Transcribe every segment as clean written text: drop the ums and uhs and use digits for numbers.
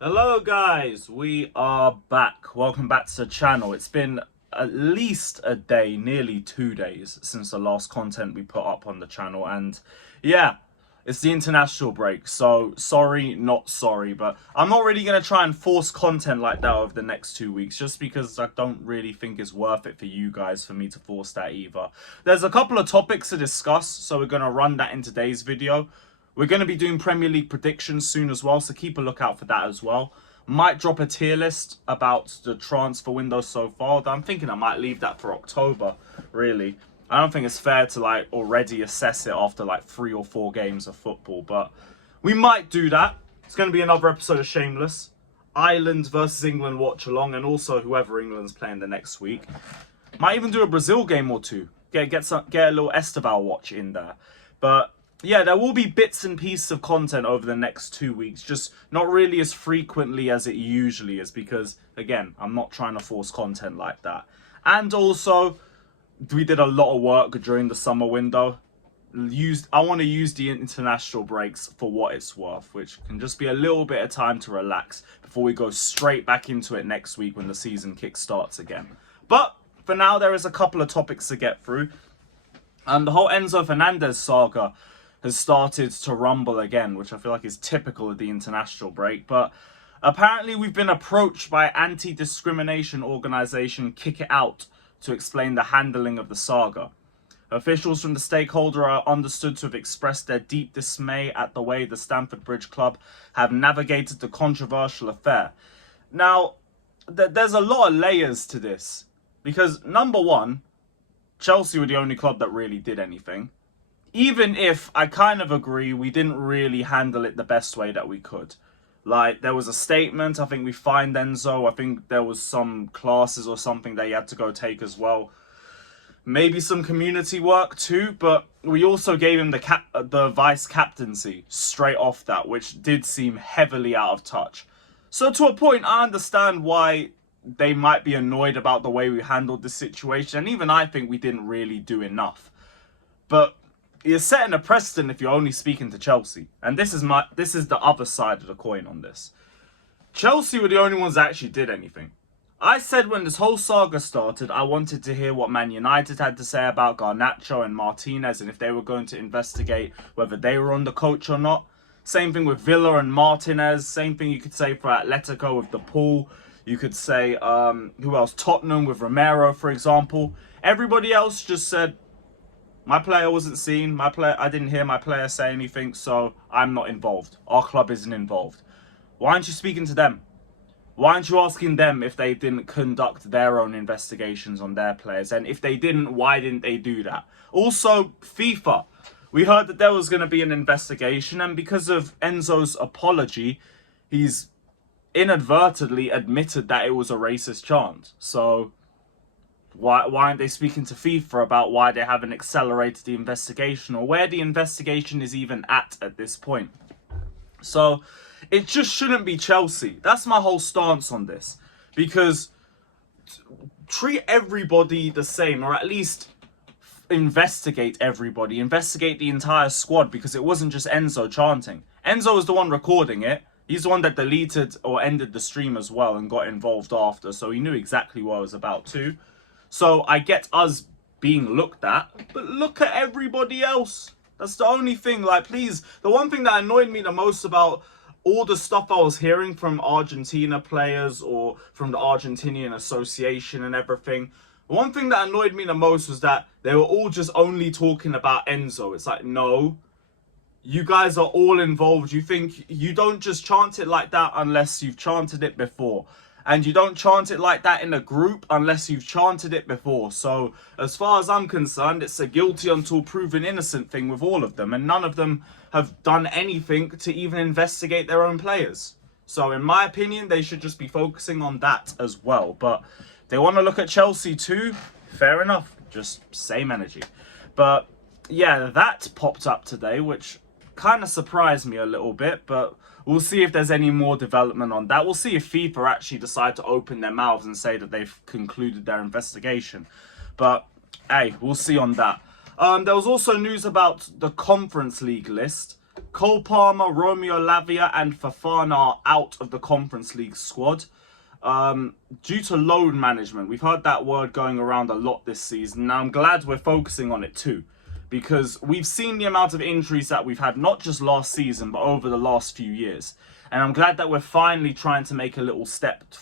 Hello guys, we are back. Welcome back to the channel. It's been at least a day, nearly 2 days since the last content we put up on the channel, and yeah, it's the international break, so sorry, not sorry, but I'm not really going to try and force content like that over the next 2 weeks, just because I don't really think it's worth it for you guys for me to force that either. There's a couple of topics to discuss, so we're going to run that in today's video. We're going to be doing Premier League predictions soon as well, so keep a lookout for that as well. Might drop a tier list about the transfer window so far. I'm thinking I might leave that for October, really. I don't think it's fair to already assess it after 3 or 4 games of football, but we might do that. It's going to be another episode of Shameless. Ireland versus England watch along, and also whoever England's playing the next week. Might even do a Brazil game or two. Get a little Esteval watch in there. But yeah, there will be bits and pieces of content over the next 2 weeks, just not really as frequently as it usually is, because again, I'm not trying to force content like that. And also, we did a lot of work during the summer window. I want to use the international breaks for what it's worth, which can just be a little bit of time to relax before we go straight back into it next week when the season kick starts again. But for now, there is a couple of topics to get through. The whole Enzo Fernandez saga has started to rumble again, which I feel like is typical of the international break. But apparently we've been approached by anti-discrimination organisation 𝐎𝐔𝐓 to explain the handling of the saga. Officials from the stakeholder are understood to have expressed their deep dismay at the way the Stamford Bridge club have navigated the controversial affair. Now, there's a lot of layers to this, because number one, Chelsea were the only club that really did anything. Even if I kind of agree we didn't really handle it the best way that we could. There was a statement, I think we fined Enzo, I think there was some classes or something that he had to go take as well. Maybe some community work too, but we also gave him the vice captaincy straight off that, which did seem heavily out of touch. So to a point, I understand why they might be annoyed about the way we handled the situation, and even I think we didn't really do enough. But you're setting a precedent if you're only speaking to Chelsea. And this is the other side of the coin on this. Chelsea were the only ones that actually did anything. I said when this whole saga started, I wanted to hear what Man United had to say about Garnacho and Martinez, and if they were going to investigate whether they were on the coach or not. Same thing with Villa and Martinez. Same thing you could say for Atletico with De Paul. You could say, who else? Tottenham with Roméo, for example. Everybody else just said, my player wasn't seen. I didn't hear my player say anything, so I'm not involved. Our club isn't involved. Why aren't you speaking to them? Why aren't you asking them if they didn't conduct their own investigations on their players? And if they didn't, why didn't they do that? Also, FIFA. We heard that there was going to be an investigation, and because of Enzo's apology, he's inadvertently admitted that it was a racist chant. So why aren't they speaking to FIFA about why they haven't accelerated the investigation, or where the investigation is even at this point? So it just shouldn't be Chelsea. That's my whole stance on this. Because treat everybody the same, or at least investigate everybody. Investigate the entire squad, because it wasn't just Enzo chanting. Enzo was the one recording it. He's the one that deleted or ended the stream as well and got involved after. So he knew exactly what it was about too. So I get us being looked at, but look at everybody else. That's the only thing. Please, the one thing that annoyed me the most about all the stuff I was hearing from Argentina players or from the Argentinian Association and everything, the one thing that annoyed me the most was that they were all just only talking about Enzo. It's like, no, you guys are all involved. You don't just chant it like that unless you've chanted it before. And you don't chant it like that in a group unless you've chanted it before. So as far as I'm concerned, it's a guilty until proven innocent thing with all of them. And none of them have done anything to even investigate their own players. So in my opinion, they should just be focusing on that as well. But they want to look at Chelsea too. Fair enough. Just same energy. But yeah, that popped up today, which kind of surprised me a little bit. But we'll see if there's any more development on that. We'll see if FIFA actually decide to open their mouths and say that they've concluded their investigation. But hey, we'll see on that. There was also news about the Conference League list. Cole Palmer, Roméo, Lavia and Fofana are out of the Conference League squad. Due to load management. We've heard that word going around a lot this season. Now, I'm glad we're focusing on it too, because we've seen the amount of injuries that we've had, not just last season, but over the last few years. And I'm glad that we're finally trying to make a little step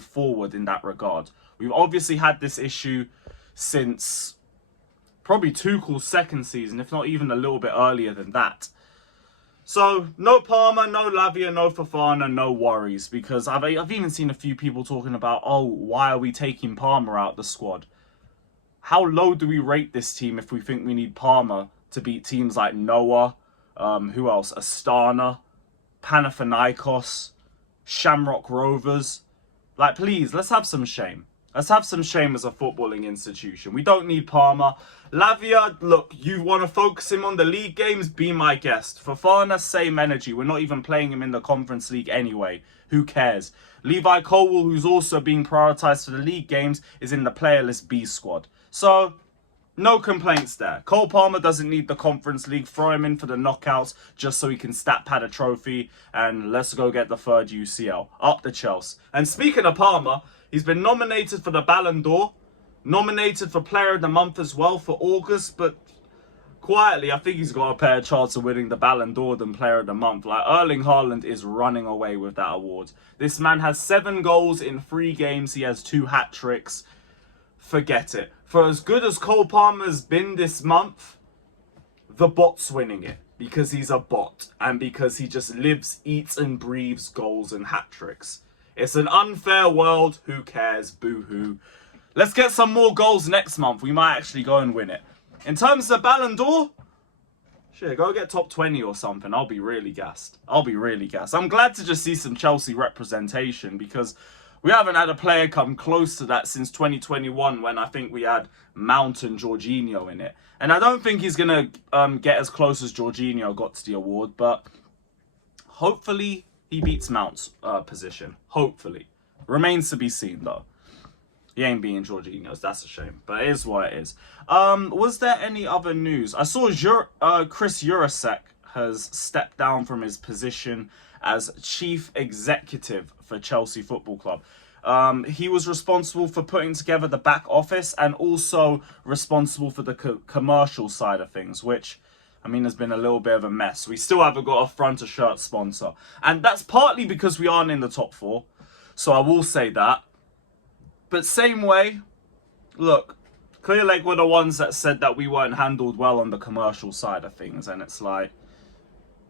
forward in that regard. We've obviously had this issue since probably Tuchel's second season, if not even a little bit earlier than that. So, no Palmer, no Lavia, no Fofana, no worries. Because I've even seen a few people talking about, oh, why are we taking Palmer out the squad? How low do we rate this team if we think we need Palmer to beat teams like Noah, who else? Astana, Panathinaikos, Shamrock Rovers. Like, please, let's have some shame. Let's have some shame as a footballing institution. We don't need Palmer. Lavia, look, you want to focus him on the league games? Be my guest. Fofana, same energy. We're not even playing him in the Conference League anyway. Who cares? Levi Colwill, who's also being prioritised for the league games, is in the player list B squad. So, no complaints there. Cole Palmer doesn't need the Conference League. Throw him in for the knockouts just so he can stat pad a trophy. And let's go get the third UCL. Up the Chelsea. And speaking of Palmer, he's been nominated for the Ballon d'Or. Nominated for Player of the Month as well for August. But quietly, I think he's got a better chance of winning the Ballon d'Or than Player of the Month. Like, Erling Haaland is running away with that award. This man has 7 goals in 3 games. He has 2 hat-tricks. Forget it. For as good as Cole Palmer's been this month, the bot's winning it. Because he's a bot. And because he just lives, eats and breathes goals and hat-tricks. It's an unfair world. Who cares? Boo-hoo. Let's get some more goals next month. We might actually go and win it. In terms of Ballon d'Or, shit, go get top 20 or something. I'll be really gassed. I'll be really gassed. I'm glad to just see some Chelsea representation, because we haven't had a player come close to that since 2021, when I think we had Mount and Jorginho in it. And I don't think he's going to get as close as Jorginho got to the award, but hopefully he beats Mount's position. Hopefully. Remains to be seen, though. He ain't being Jorginho's. That's a shame. But it is what it is. Was there any other news? I saw Chris 𝐎𝐔𝐓 has stepped down from his position as chief executive for Chelsea Football Club. He was responsible for putting together the back office and also responsible for the commercial side of things, which, I mean, has been a little bit of a mess. We still haven't got a front of shirt sponsor. And that's partly because we aren't in the top 4. So I will say that. But same way, look, Clearlake were the ones that said that we weren't handled well on the commercial side of things. And it's like,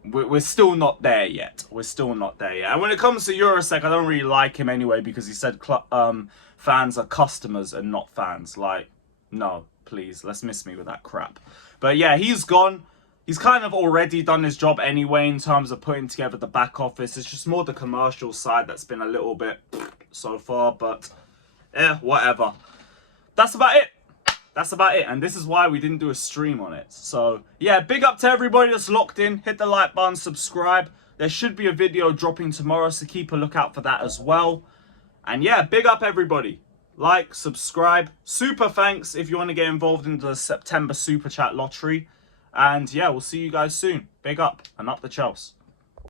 we're still not there yet. We're still not there yet. And when it comes to 𝐎𝐔𝐓, I don't really like him anyway, because he said fans are customers and not fans. Like, no, please, let's miss me with that crap. But yeah, he's gone. He's kind of already done his job anyway in terms of putting together the back office. It's just more the commercial side that's been a little bit so far, but whatever. That's about it. That's about it. And this is why we didn't do a stream on it. So, yeah, big up to everybody that's locked in. Hit the like button, subscribe. There should be a video dropping tomorrow, so keep a lookout for that as well. And yeah, big up everybody. Like, subscribe. Super thanks if you want to get involved in the September Super Chat lottery. And yeah, we'll see you guys soon. Big up and up the Chelsea.